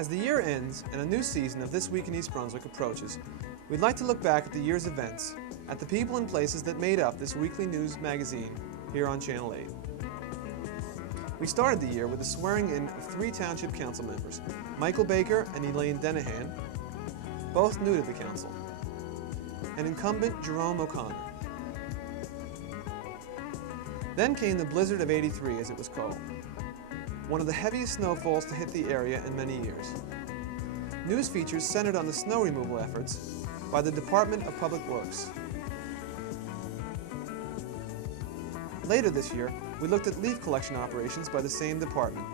As the year ends and a new season of This Week in East Brunswick approaches, we'd like to look back at the year's events, at the people and places that made up this weekly news magazine here on Channel 8. We started the year with the swearing in of 3 Township Council members, Michael Baker and Elaine Denahan, both new to the council, and incumbent Jerome O'Connor. Then came the blizzard of '83, as it was called, one of the heaviest snowfalls to hit the area in many years. News features centered on the snow removal efforts by the Department of Public Works. Later this year, we looked at leaf collection operations by the same department.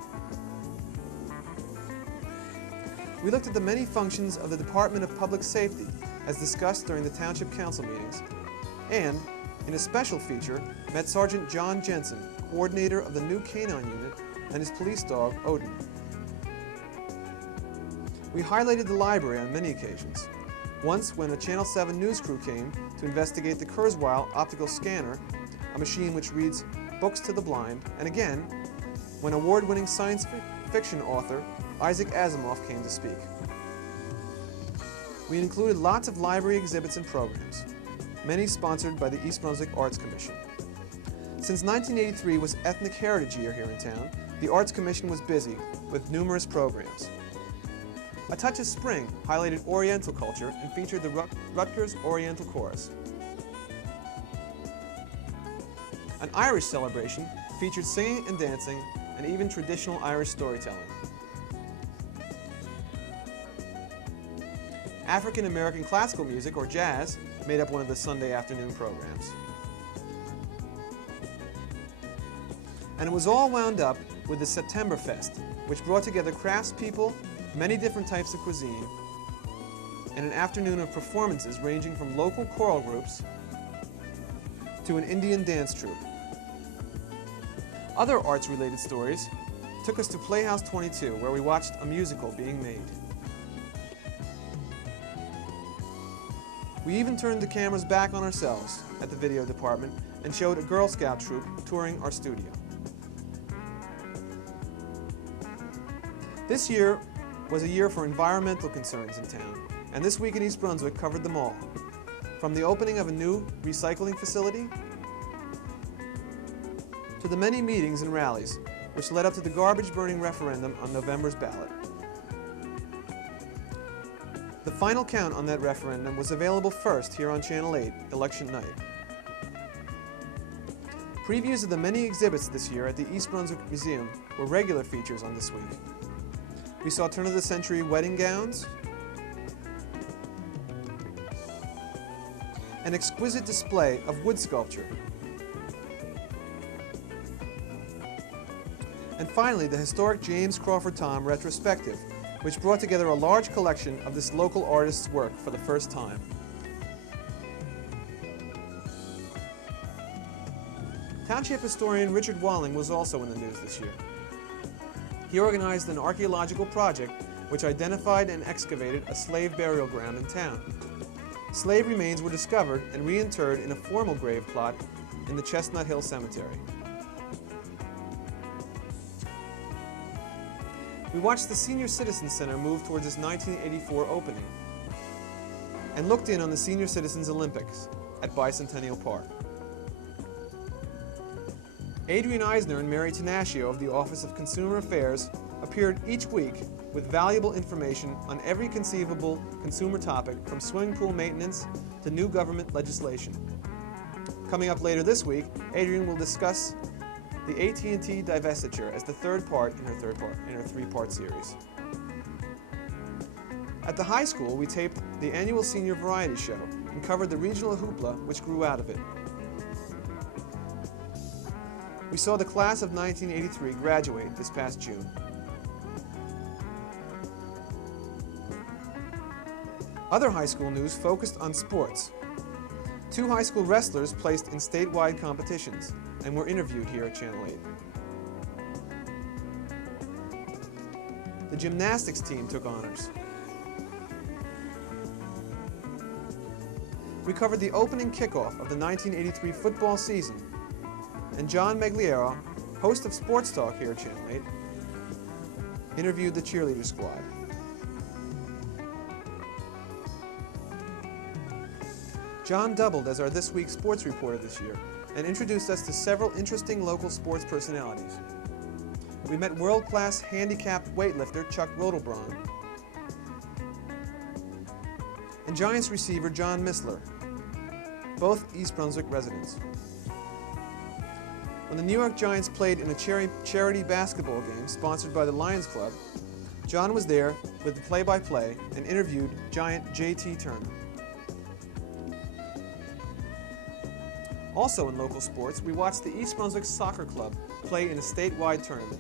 We looked at the many functions of the Department of Public Safety as discussed during the Township Council meetings, and, in a special feature, met Sergeant John Jensen, coordinator of the new Canine Unit, and his police dog, Odin. We highlighted the library on many occasions. Once when a Channel 7 news crew came to investigate the Kurzweil optical scanner, a machine which reads books to the blind, and again, when award-winning science fiction author Isaac Asimov came to speak. We included lots of library exhibits and programs, many sponsored by the East Brunswick Arts Commission. Since 1983 was Ethnic Heritage Year here in town, the Arts Commission was busy with numerous programs. A Touch of Spring highlighted Oriental culture and featured the Rutgers Oriental Chorus. An Irish celebration featured singing and dancing and even traditional Irish storytelling. African American classical music, or jazz, made up one of the Sunday afternoon programs. And it was all wound up with the September Fest, which brought together craftspeople, many different types of cuisine, and an afternoon of performances ranging from local choral groups to an Indian dance troupe. Other arts-related stories took us to Playhouse 22, where we watched a musical being made. We even turned the cameras back on ourselves at the video department and showed a Girl Scout troop touring our studio. This year was a year for environmental concerns in town, and This Week in East Brunswick covered them all, from the opening of a new recycling facility to the many meetings and rallies which led up to the garbage burning referendum on November's ballot. The final count on that referendum was available first here on Channel 8, election night. Previews of the many exhibits this year at the East Brunswick Museum were regular features on This Week. We saw turn-of-the-century wedding gowns, an exquisite display of wood sculpture, and finally the historic James Crawford Tom retrospective, which brought together a large collection of this local artist's work for the first time. Township historian Richard Walling was also in the news this year. He organized an archaeological project which identified and excavated a slave burial ground in town. Slave remains were discovered and reinterred in a formal grave plot in the Chestnut Hill Cemetery. We watched the Senior Citizen Center move towards its 1984 opening and looked in on the Senior Citizens Olympics at Bicentennial Park. Adrian Eisner and Mary Tenaccio of the Office of Consumer Affairs appeared each week with valuable information on every conceivable consumer topic, from swimming pool maintenance to new government legislation. Coming up later this week, Adrian will discuss the AT&T divestiture as the third part in her three-part series. At the high school, we taped the annual senior variety show and covered the regional hoopla which grew out of it. We saw the class of 1983 graduate this past June. Other high school news focused on sports. 2 high school wrestlers placed in statewide competitions and were interviewed here at Channel 8. The gymnastics team took honors. We covered the opening kickoff of the 1983 football season, and John Megliero, host of Sports Talk here at Channel 8, interviewed the cheerleader squad. John doubled as our This Week sports reporter this year and introduced us to several interesting local sports personalities. We met world-class handicapped weightlifter Chuck Rodelbraun and Giants receiver John Missler, both East Brunswick residents. When the New York Giants played in a charity basketball game sponsored by the Lions Club, John was there with the play-by-play and interviewed Giant J.T. Turner. Also in local sports, we watched the East Brunswick Soccer Club play in a statewide tournament.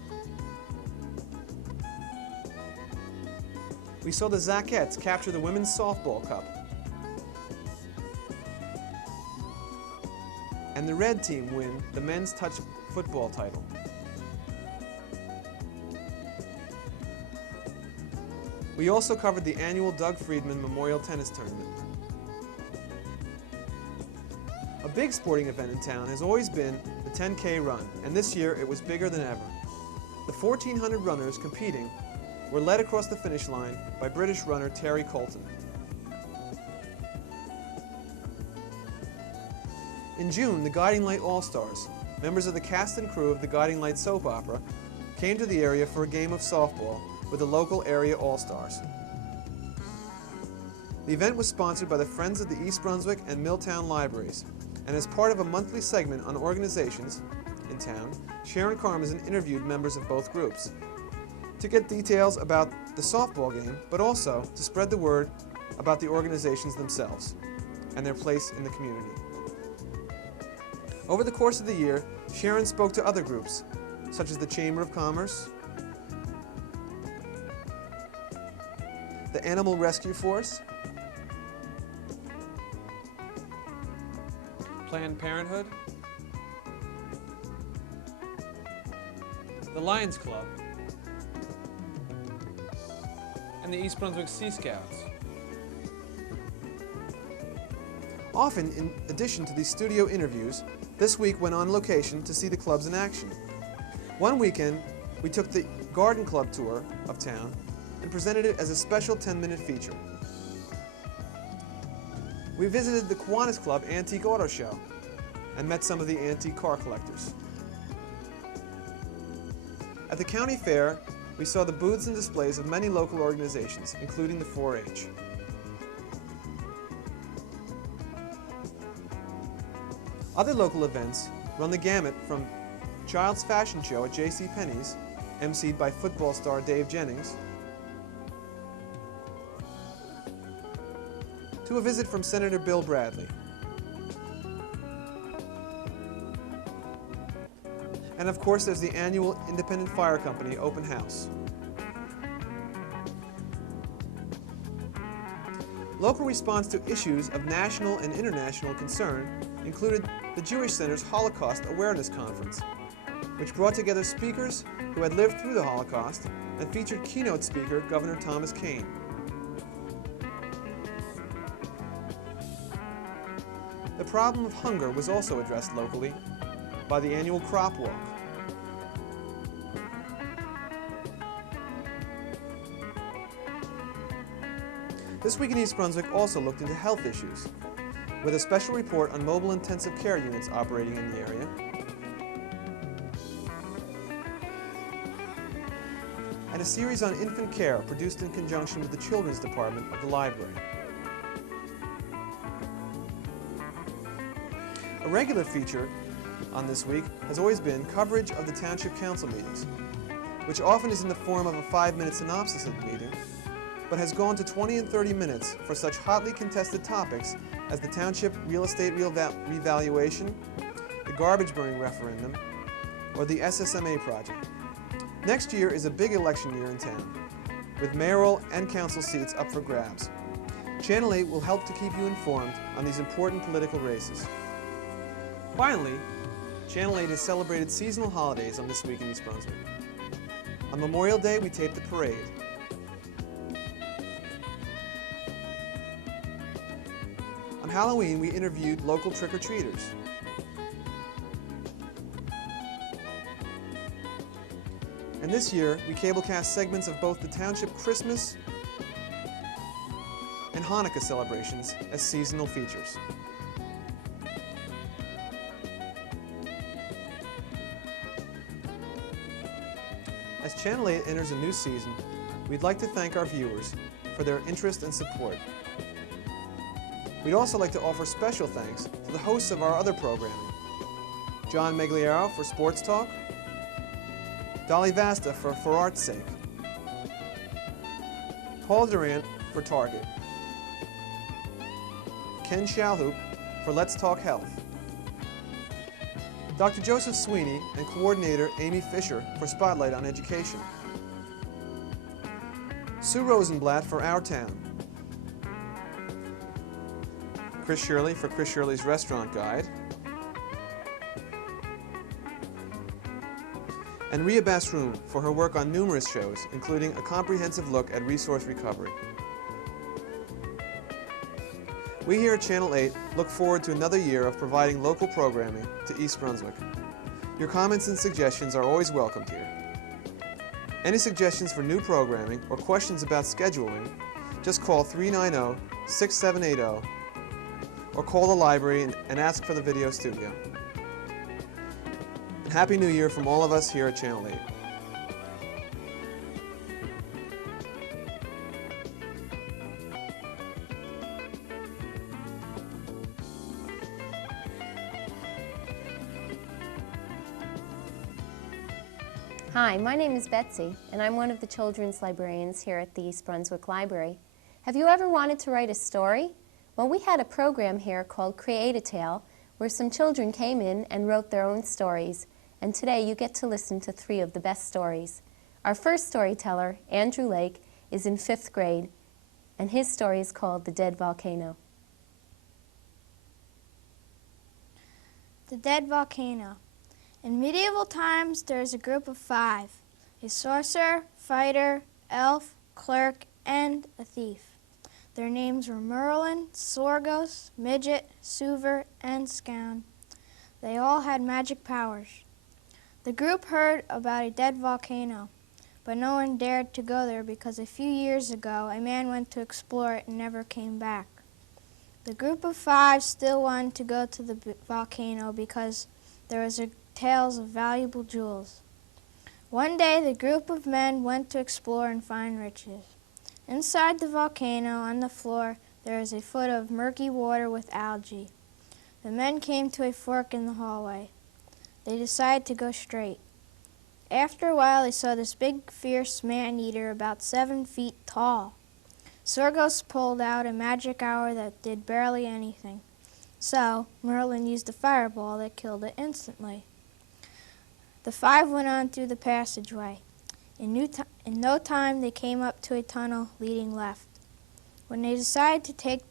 We saw the Zackettes capture the Women's Softball Cup. And the Red Team win the men's touch football title. We also covered the annual Doug Friedman Memorial Tennis Tournament. A big sporting event in town has always been the 10K run, and this year it was bigger than ever. The 1,400 runners competing were led across the finish line by British runner Terry Colton. In June, the Guiding Light All-Stars, members of the cast and crew of the Guiding Light soap opera, came to the area for a game of softball with the local area All-Stars. The event was sponsored by the Friends of the East Brunswick and Milltown Libraries, and as part of a monthly segment on organizations in town, Sharon Karmazin interviewed members of both groups to get details about the softball game, but also to spread the word about the organizations themselves and their place in the community. Over the course of the year, Sharon spoke to other groups, such as the Chamber of Commerce, the Animal Rescue Force, Planned Parenthood, the Lions Club, and the East Brunswick Sea Scouts. Often, in addition to these studio interviews, This Week went on location to see the clubs in action. One weekend, we took the Garden Club tour of town and presented it as a special 10-minute feature. We visited the Kiwanis Club Antique Auto Show and met some of the antique car collectors. At the county fair, we saw the booths and displays of many local organizations, including the 4-H. Other local events run the gamut from Child's Fashion Show at JCPenney's, emceed by football star Dave Jennings, to a visit from Senator Bill Bradley. And of course, there's the annual Independent Fire Company open house. Local response to issues of national and international concern included the Jewish Center's Holocaust Awareness Conference, which brought together speakers who had lived through the Holocaust and featured keynote speaker Governor Thomas Kean. The problem of hunger was also addressed locally by the annual Crop Walk. This Week in East Brunswick also looked into health issues, with a special report on mobile intensive care units operating in the area, and a series on infant care produced in conjunction with the Children's Department of the library. A regular feature on This Week has always been coverage of the Township Council meetings, which often is in the form of a 5-minute synopsis of the meeting, but has gone to 20 and 30 minutes for such hotly contested topics as the Township Real Estate Revaluation, the Garbage Burning Referendum, or the SSMA project. Next year is a big election year in town, with mayoral and council seats up for grabs. Channel 8 will help to keep you informed on these important political races. Finally, Channel 8 has celebrated seasonal holidays on This Week in East Brunswick. On Memorial Day, we taped the parade. On Halloween, we interviewed local trick-or-treaters. And this year, we cablecast segments of both the Township Christmas and Hanukkah celebrations as seasonal features. Channel 8 enters a new season, we'd like to thank our viewers for their interest and support. We'd also like to offer special thanks to the hosts of our other programming: John Megliaro for Sports Talk, Dolly Vasta for Art's Sake, Paul Durant for Target, Ken Shalhoop for Let's Talk Health, Dr. Joseph Sweeney and coordinator Amy Fisher for Spotlight on Education, Sue Rosenblatt for Our Town, Chris Shirley for Chris Shirley's Restaurant Guide, and Ria Basroom for her work on numerous shows, including a comprehensive look at resource recovery. We here at Channel 8 look forward to another year of providing local programming to East Brunswick. Your comments and suggestions are always welcomed here. Any suggestions for new programming or questions about scheduling, just call 390-6780 or call the library and ask for the video studio. Happy New Year from all of us here at Channel 8. Hi, my name is Betsy, and I'm one of the children's librarians here at the East Brunswick Library. Have you ever wanted to write a story? Well, we had a program here called Create a Tale, where some children came in and wrote their own stories, and today you get to listen to 3 of the best stories. Our first storyteller, Andrew Lake, is in 5th grade, and his story is called The Dead Volcano. The Dead Volcano. In medieval times, there is a group of 5, a sorcerer, fighter, elf, clerk, and a thief. Their names were Merlin, Sorgos, Midget, Suver, and Scown. They all had magic powers. The group heard about a dead volcano, but no one dared to go there because a few years ago a man went to explore it and never came back. The group of 5 still wanted to go to the volcano because there was tales of valuable jewels. One day the group of men went to explore and find riches. Inside the volcano, on the floor, there is a foot of murky water with algae. The men came to a fork in the hallway. They decided to go straight. After a while, they saw this big, fierce man-eater about 7 feet tall. Sorgos pulled out a magic arrow that did barely anything. So, Merlin used a fireball that killed it instantly. The 5 went on through the passageway. In no time, they came up to a tunnel leading left. When they decided to take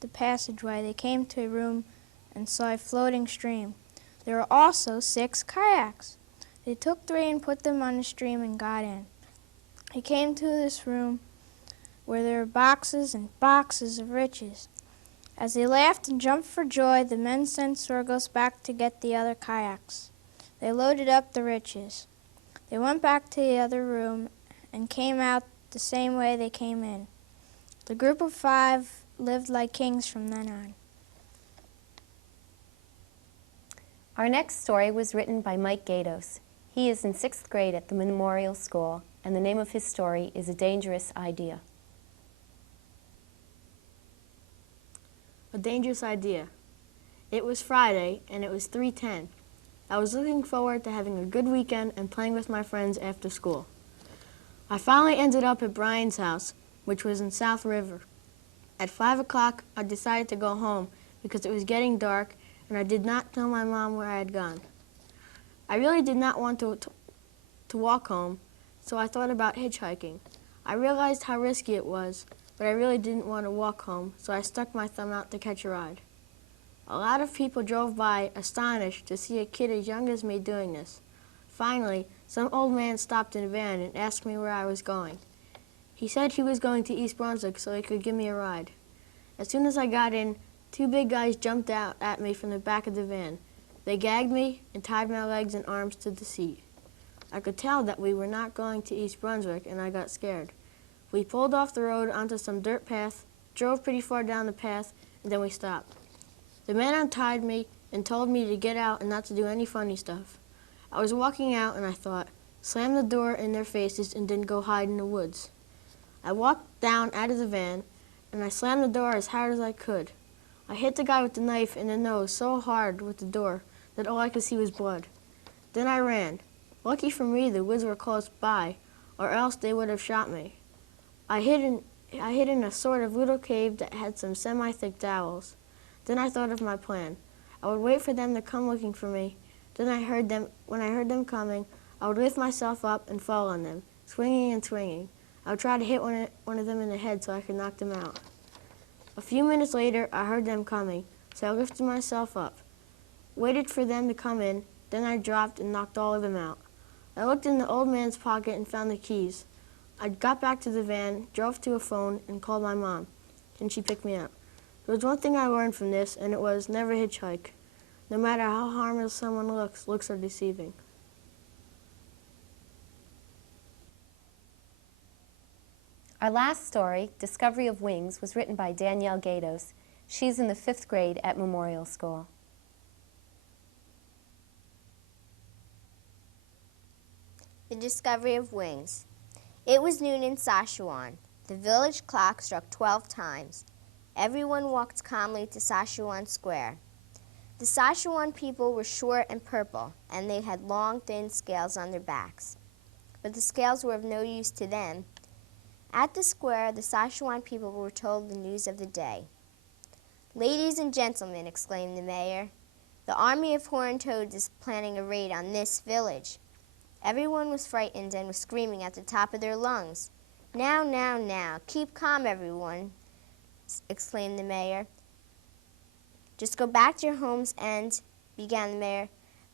the passageway, they came to a room and saw a floating stream. There were also 6 kayaks. They took 3 and put them on the stream and got in. They came to this room where there were boxes and boxes of riches. As they laughed and jumped for joy, the men sent Sorgos back to get the other kayaks. They loaded up the riches. They went back to the other room and came out the same way they came in. The group of 5 lived like kings from then on. Our next story was written by Mike Gatos. He is in 6th grade at the Memorial School, and the name of his story is A Dangerous Idea. A dangerous idea. It was Friday, and it was 3:10. I was looking forward to having a good weekend and playing with my friends after school. I finally ended up at Brian's house, which was in South River. At 5 o'clock, I decided to go home because it was getting dark, and I did not tell my mom where I had gone. I really did not want to walk home, so I thought about hitchhiking. I realized how risky it was, but I really didn't want to walk home, so I stuck my thumb out to catch a ride. A lot of people drove by, astonished to see a kid as young as me doing this. Finally, some old man stopped in a van and asked me where I was going. He said he was going to East Brunswick so he could give me a ride. As soon as I got in, 2 big guys jumped out at me from the back of the van. They gagged me and tied my legs and arms to the seat. I could tell that we were not going to East Brunswick, and I got scared. We pulled off the road onto some dirt path, drove pretty far down the path, and then we stopped. The man untied me and told me to get out and not to do any funny stuff. I was walking out and I thought, slammed the door in their faces, and then go hide in the woods. I walked down out of the van, and I slammed the door as hard as I could. I hit the guy with the knife in the nose so hard with the door that all I could see was blood. Then I ran. Lucky for me, the woods were close by, or else they would have shot me. I hid in a sort of little cave that had some semi-thick dowels. Then I thought of my plan. I would wait for them to come looking for me. Then when I heard them coming, I would lift myself up and fall on them, swinging and swinging. I would try to hit one of them in the head so I could knock them out. A few minutes later, I heard them coming, so I lifted myself up, waited for them to come in, then I dropped and knocked all of them out. I looked in the old man's pocket and found the keys. I got back to the van, drove to a phone, and called my mom, and she picked me up. There was one thing I learned from this, and it was never hitchhike. No matter how harmless someone looks are deceiving. Our last story, Discovery of Wings, was written by Danielle Gatos. She's in the 5th grade at Memorial School. The Discovery of Wings. It was noon in Sashuan. The village clock struck 12 times. Everyone walked calmly to Sashuan Square. The Sashuan people were short and purple, and they had long, thin scales on their backs. But the scales were of no use to them. At the square, the Sashuan people were told the news of the day. "Ladies and gentlemen," exclaimed the mayor, "the army of horned toads is planning a raid on this village." Everyone was frightened and was screaming at the top of their lungs. Now, now, now, keep calm, everyone," exclaimed the mayor. "Just go back to your homes and," began the mayor,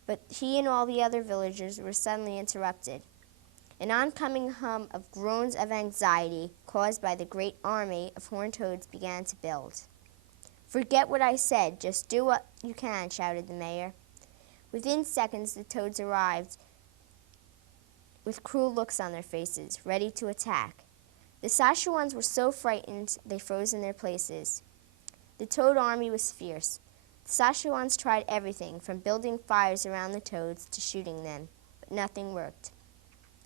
but he and all the other villagers were suddenly interrupted. An oncoming hum of groans of anxiety caused by the great army of horned toads began to build. "Forget what I said, just do what you can," shouted the mayor. Within seconds, the toads arrived with cruel looks on their faces, ready to attack. The Sashuans were so frightened they froze in their places. The toad army was fierce. The Sashuans tried everything, from building fires around the toads to shooting them, but nothing worked.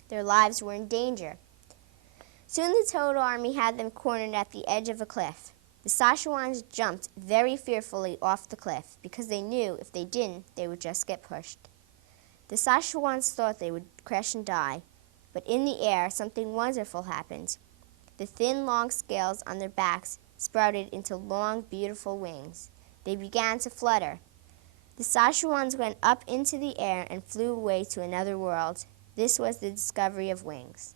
Their lives were in danger. Soon the toad army had them cornered at the edge of a cliff. The Sashuans jumped very fearfully off the cliff because they knew if they didn't, they would just get pushed. The Sashuans thought they would crash and die, but in the air something wonderful happened. The thin, long scales on their backs sprouted into long, beautiful wings. They began to flutter. The Sashuans went up into the air and flew away to another world. This was the discovery of wings.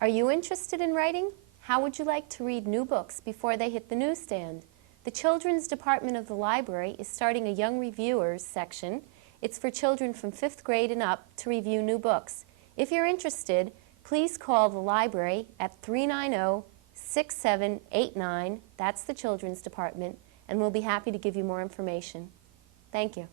Are you interested in writing? How would you like to read new books before they hit the newsstand? The Children's Department of the Library is starting a Young Reviewers section. It's for children from 5th grade and up to review new books. If you're interested, please call the library at 390-6789. That's the Children's Department, and we'll be happy to give you more information. Thank you.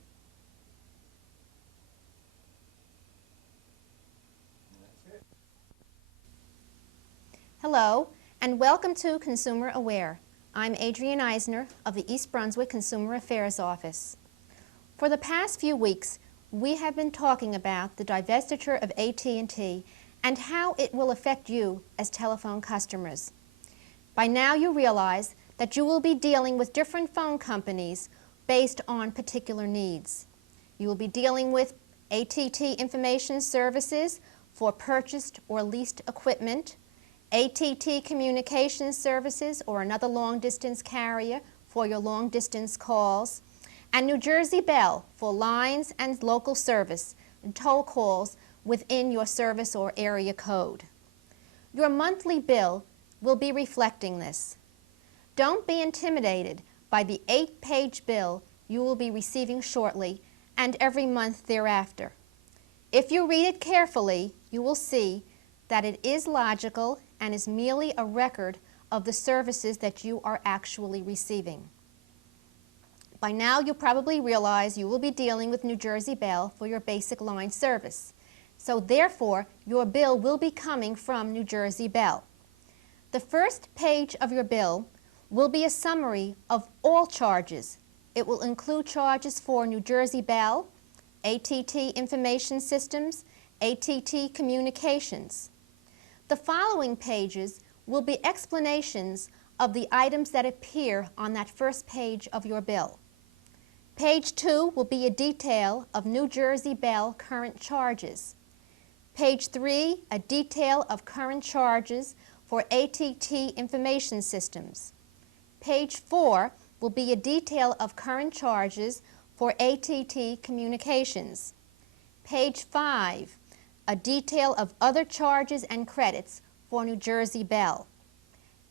Hello, and welcome to Consumer Aware. I'm Adrienne Eisner of the East Brunswick Consumer Affairs Office. For the past few weeks, we have been talking about the divestiture of AT&T and how it will affect you as telephone customers. By now you realize that you will be dealing with different phone companies based on particular needs. You will be dealing with AT&T Information Services for purchased or leased equipment, AT&T Communications Services or another long-distance carrier for your long-distance calls, and New Jersey Bell for lines and local service and toll calls within your service or area code. Your monthly bill will be reflecting this. Don't be intimidated by the 8-page bill you will be receiving shortly and every month thereafter. If you read it carefully, you will see that it is logical and is merely a record of the services that you are actually receiving. By now you probably realize you will be dealing with New Jersey Bell for your basic line service. So therefore, your bill will be coming from New Jersey Bell. The first page of your bill will be a summary of all charges. It will include charges for New Jersey Bell, ATT Information Systems, ATT Communications. The following pages will be explanations of the items that appear on that first page of your bill. Page 2 will be a detail of New Jersey Bell current charges. Page 3, a detail of current charges for ATT Information Systems. Page 4 will be a detail of current charges for ATT Communications. Page 5, a detail of other charges and credits for New Jersey Bell.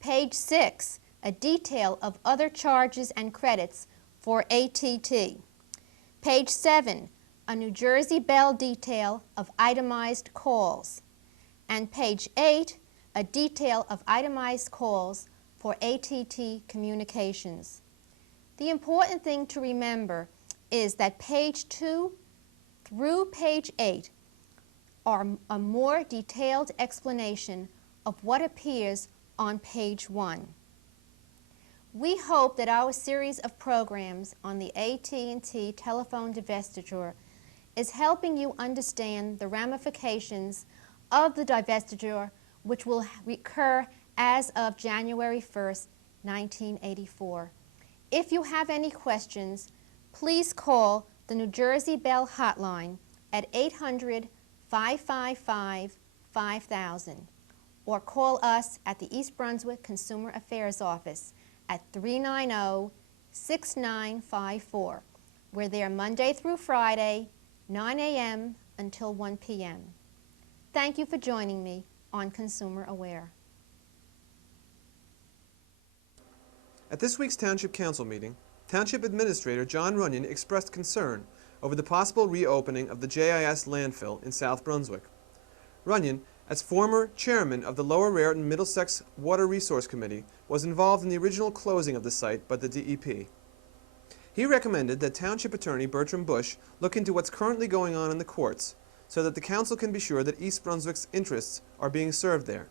Page 6, a detail of other charges and credits for ATT. Page 7, a New Jersey Bell detail of itemized calls. And page 8, a detail of itemized calls for ATT Communications. The important thing to remember is that page 2 through page 8 are a more detailed explanation of what appears on page 1. We hope that our series of programs on the AT&T telephone divestiture is helping you understand the ramifications of the divestiture, which will recur as of January 1st, 1984. If you have any questions, please call the New Jersey Bell hotline at 800-555-5000 or call us at the East Brunswick Consumer Affairs Office at 390-6954. We're there Monday through Friday, 9 a.m. until 1 p.m. Thank you for joining me on Consumer Aware. At this week's Township Council meeting, Township Administrator John Runyon expressed concern over the possible reopening of the JIS landfill in South Brunswick. Runyon, as former chairman of the Lower Raritan Middlesex Water Resource Committee, was involved in the original closing of the site by the DEP. He recommended that Township Attorney Bertram Bush look into what's currently going on in the courts so that the council can be sure that East Brunswick's interests are being served there.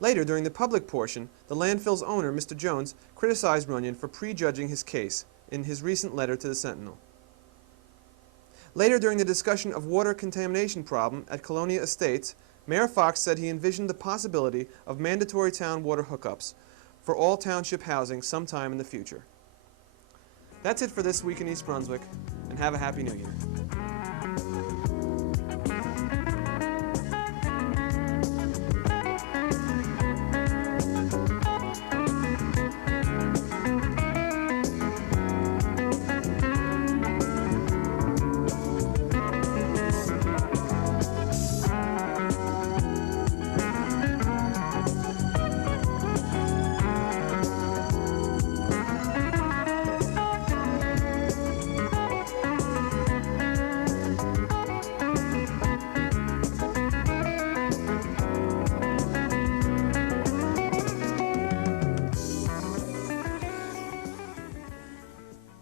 Later, during the public portion, the landfill's owner, Mr. Jones, criticized Runyon for prejudging his case in his recent letter to the Sentinel. Later, during the discussion of water contamination problem at Colonia Estates, Mayor Fox said he envisioned the possibility of mandatory town water hookups for all township housing sometime in the future. That's it for this week in East Brunswick, and have a Happy New Year.